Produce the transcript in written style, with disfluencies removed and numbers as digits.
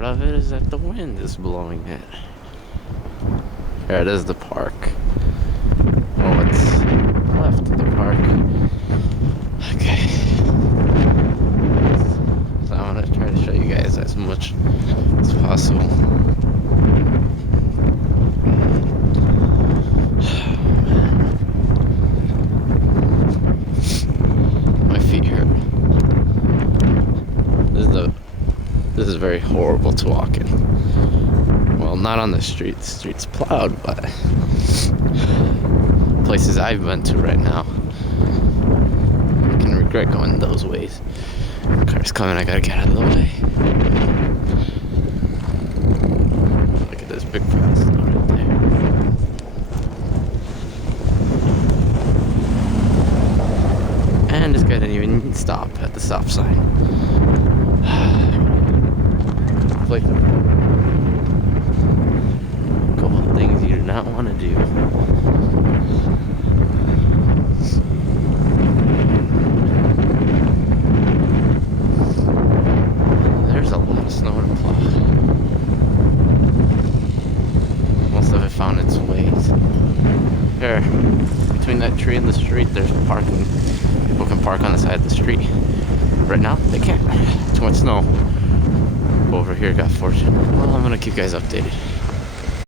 part of it is that the wind is blowing it. There it is, the park. Oh, what's left of the park. Okay. So I'm gonna try to show you guys as much as possible. My feet hurt. This is very horrible to walk in. Well, not on the street. The street's plowed, but places I've been to right now, I can regret going those ways. Car's coming, I gotta get out of the way. Look at this big fast right there. And this guy didn't even stop at the stop sign. Like a couple of things you do not want to do. There's a lot of snow to plow. Most of it found its ways. Here, between that tree and the street, there's parking. People can park on the side of the street. Right now, they can't. Too much snow. Over here got fortunate. Well, I'm gonna keep you guys updated.